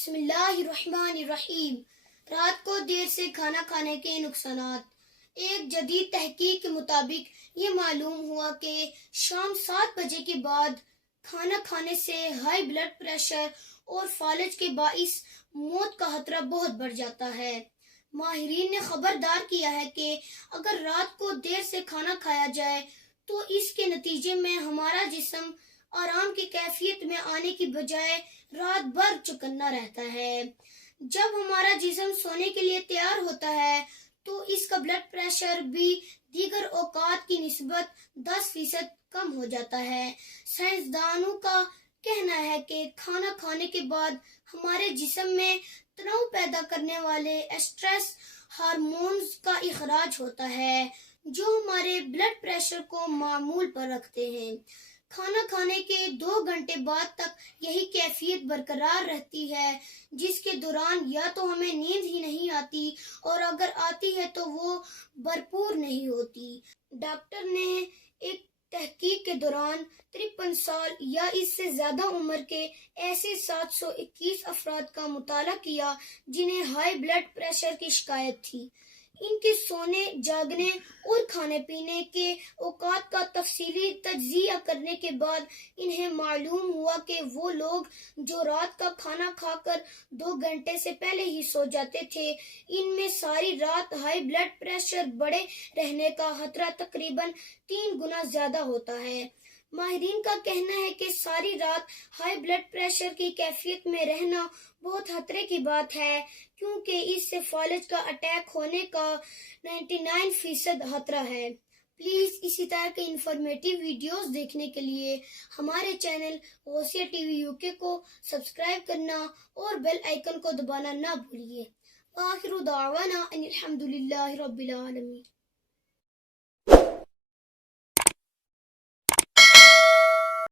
بسم اللہ الرحمن الرحیم۔ رات کو دیر سے کھانا کھانے کے نقصانات۔ ایک جدید تحقیق کے مطابق یہ معلوم ہوا کہ شام 7 بجے کے بعد کھانا کھانے سے ہائی بلڈ پریشر اور فالج کے باعث موت کا خطرہ بہت بڑھ جاتا ہے۔ ماہرین نے خبردار کیا ہے کہ اگر رات کو دیر سے کھانا کھایا جائے تو اس کے نتیجے میں ہمارا جسم آرام کی کیفیت میں آنے کی بجائے رات بھر چکنا رہتا ہے۔ جب ہمارا جسم سونے کے لیے تیار ہوتا ہے تو اس کا بلڈ پریشر بھی دیگر اوقات کی نسبت 10% کم ہو جاتا ہے۔ سائنسدانوں کا کہنا ہے کہ کھانا کھانے کے بعد ہمارے جسم میں تناؤ پیدا کرنے والے اسٹریس ہارمونز کا اخراج ہوتا ہے جو ہمارے بلڈ پریشر کو معمول پر رکھتے ہیں۔ کھانا کھانے کے 2 گھنٹے بعد تک یہی کیفیت برقرار رہتی ہے، جس کے دوران یا تو ہمیں نیند ہی نہیں آتی اور اگر آتی ہے تو وہ بھرپور نہیں ہوتی۔ ڈاکٹر نے ایک تحقیق کے دوران 53 سال یا اس سے زیادہ عمر کے ایسے 721 افراد کا مطالعہ کیا جنہیں ہائی بلڈ پریشر کی شکایت تھی۔ ان کے سونے، جاگنے اور کھانے پینے کے اوقات کا تفصیلی تجزیہ کرنے کے بعد انہیں معلوم ہوا کہ وہ لوگ جو رات کا کھانا کھا کر 2 گھنٹے سے پہلے ہی سو جاتے تھے، ان میں ساری رات ہائی بلڈ پریشر بڑے رہنے کا خطرہ تقریباً 3 گنا زیادہ ہوتا ہے۔ ماہرین کا کہنا ہے کہ ساری رات ہائی بلڈ پریشر کی کیفیت میں رہنا بہت خطرے کی بات ہے، کیونکہ اس سے فالج کا اٹیک ہونے کا 99% خطرہ ہے۔ پلیز اسی طرح کے انفارمیٹیو ویڈیوز دیکھنے کے لیے ہمارے چینل غوثیہ ٹی وی UK کو سبسکرائب کرنا اور بیل آئیکن کو دبانا نہ بھولیے۔ آخر دعوانا ان الحمدللہ رب العالمین۔